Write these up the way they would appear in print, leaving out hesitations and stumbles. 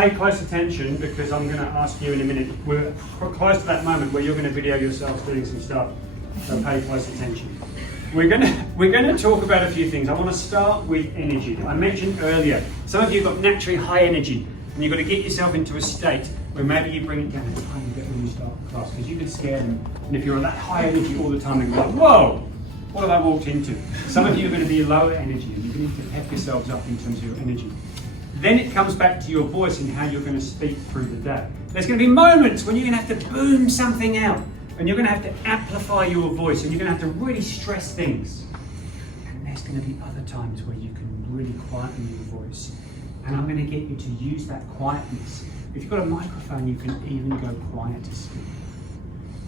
pay close attention because I'm going to ask you in a minute. We're close to that moment where you're going to video yourself doing some stuff. So pay close attention. We're going to talk about a few things. I want to start with energy. I mentioned earlier, some of you have got naturally high energy, and you've got to get yourself into a state where maybe you bring it down every time you get when you start class, because you can scare them. And if you're on that high energy all the time, they're like, whoa, what have I walked into? Some of you are going to be lower energy, and you're going to need to pep yourselves up in terms of your energy. Then it comes back to your voice and how you're going to speak through the day. There's going to be moments when you're going to have to boom something out, and you're going to have to amplify your voice, and you're going to have to really stress things. And there's going to be other times where you can really quieten your voice. And I'm going to get you to use that quietness. If you've got a microphone, you can even go quiet to speak.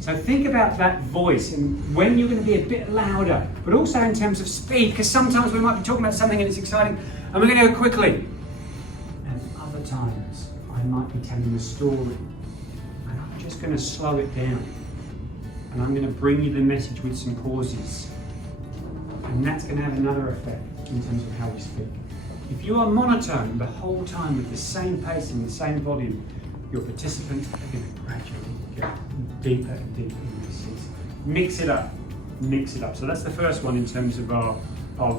So think about that voice and when you're going to be a bit louder, but also in terms of speed, because sometimes we might be talking about something and it's exciting, and we're going to go quickly. And other times, I might be telling a story, and I'm just going to slow it down. And I'm going to bring you the message with some pauses. And that's going to have another effect in terms of how we speak. If you are monotone the whole time with the same pace and the same volume, your participants are going to gradually get deeper and deeper in their seats. Mix it up, mix it up. So that's the first one in terms of our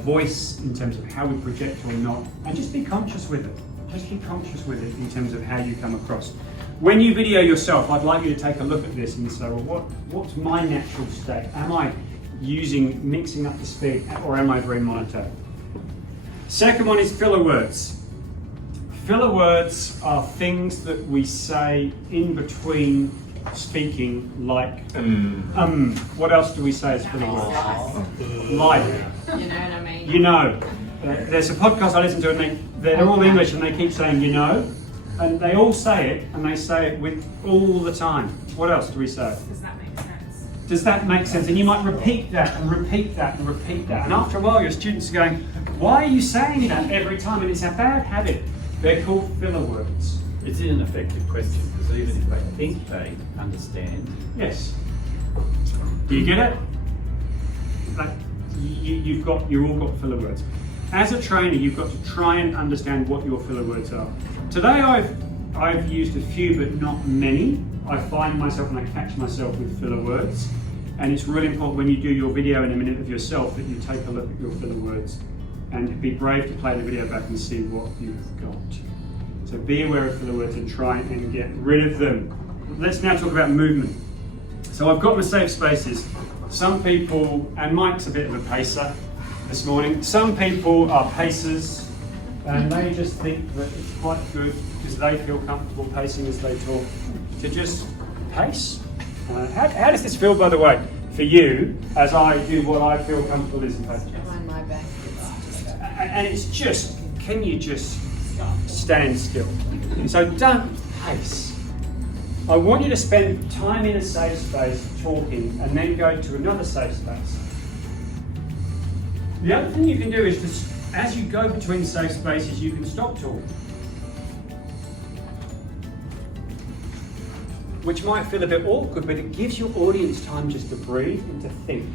voice, in terms of how we project or not, and just be conscious with it. Just be conscious with it in terms of how you come across. When you video yourself, I'd like you to take a look at this and say, well, what's my natural state? Am I mixing up the speed, or am I very monotone? Second one is filler words. Filler words are things that we say in between speaking, like What else do we say as filler words? Like. You know what I mean? You know. There's a podcast I listen to, and they're all English, and they keep saying you know. And they all say it, and they say it with all the time. What else do we say? Does that make sense? Does that make sense? And you might repeat that and repeat that and repeat that. And after a while, your students are going, why are you saying that every time? And it's a bad habit. They're called filler words. It's an effective question, because even if they think they understand. Yes. Do you get it? Like, you've all got filler words. As a trainer, you've got to try and understand what your filler words are. Today I've used a few, but not many. I find myself and I catch myself with filler words. And it's really important when you do your video in a minute of yourself that you take a look at your filler words and be brave to play the video back and see what you've got. So be aware of filler words and try and get rid of them. Let's now talk about movement. So I've got my safe spaces. Some people, and Mike's a bit of a pacer this morning, some people are pacers and they just think that it's quite good because they feel comfortable pacing as they talk to just pace. How does this feel, by the way, for you as I do what I feel comfortable is in pacing? Behind my back. And it's just, can you just stand still? So don't pace. I want you to spend time in a safe space talking and then go to another safe space. The other thing you can do is just, as you go between safe spaces, you can stop talking. Which might feel a bit awkward, but it gives your audience time just to breathe and to think.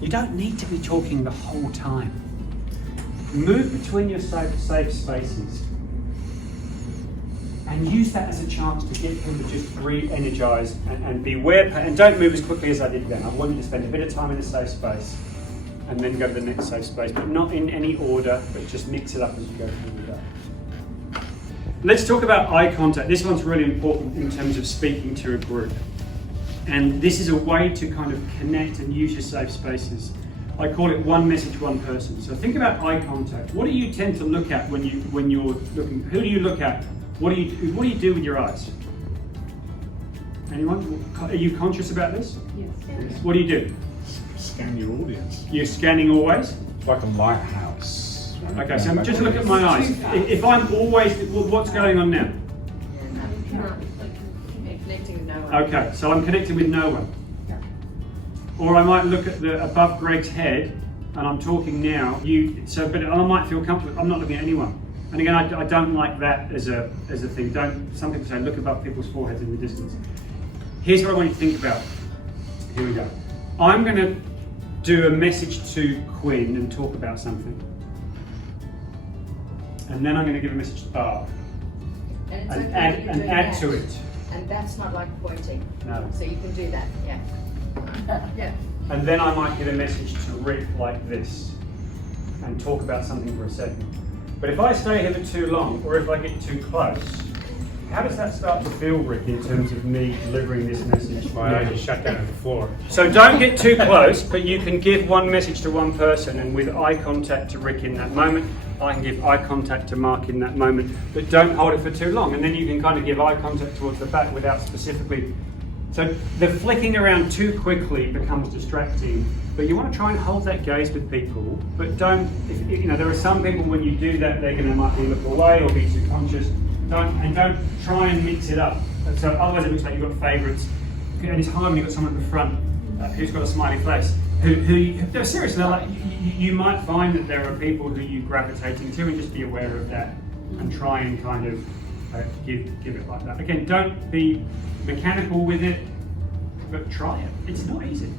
You don't need to be talking the whole time. Move between your safe spaces and use that as a chance to get people to just re-energise and be aware, and don't move as quickly as I did then. I want you to spend a bit of time in a safe space and then go to the next safe space, but not in any order, but just mix it up as you go through the day. Let's talk about eye contact. This one's really important in terms of speaking to a group. And this is a way to kind of connect and use your safe spaces. I call it one message, one person. So think about eye contact. What do you tend to look at when you're looking? Who do you look at? What do you do with your eyes? Anyone? Are you conscious about this? Yes. What do you do? Scan your audience. You're scanning always? It's like a lighthouse. Okay, so just look at my eyes. If I'm always, what's going on now? Connecting with no one. Okay, so I'm connected with no one. Or I might look at the above Greg's head, and I'm talking now. But I might feel comfortable. I'm not looking at anyone. And again, I don't like that as a thing. Some people say look above people's foreheads in the distance. Here's what I want you to think about. Here we go. I'm going to do a message to Quinn and talk about something. and then I'm going to give a message bar, And it's and okay add, that you're and doing add that. to it. And that's not like pointing. No. So you can do that, yeah. Yeah. And then I might get a message to Rick like this, and talk about something for a second. But if I stay here for too long, or if I get too close, how does that start to feel, Rick, in terms of me delivering this message? My eyes just shut down on the floor. So don't get too close, but you can give one message to one person, and with eye contact to Rick in that moment, I can give eye contact to Mark in that moment, but don't hold it for too long, and then you can kind of give eye contact towards the back without specifically. So the flicking around too quickly becomes distracting, but you want to try and hold that gaze with people, but don't, you know, there are some people when you do that, they're going to might be look away or be too conscious. Don't try and mix it up. So otherwise it looks like you've got favourites, and it's hard when you've got someone at the front who's got a smiley face, who they're serious, and they're like, you might find that there are people who you're gravitating to, and just be aware of that, and try and kind of give it like that. Again, don't be mechanical with it, but try it. It's not easy.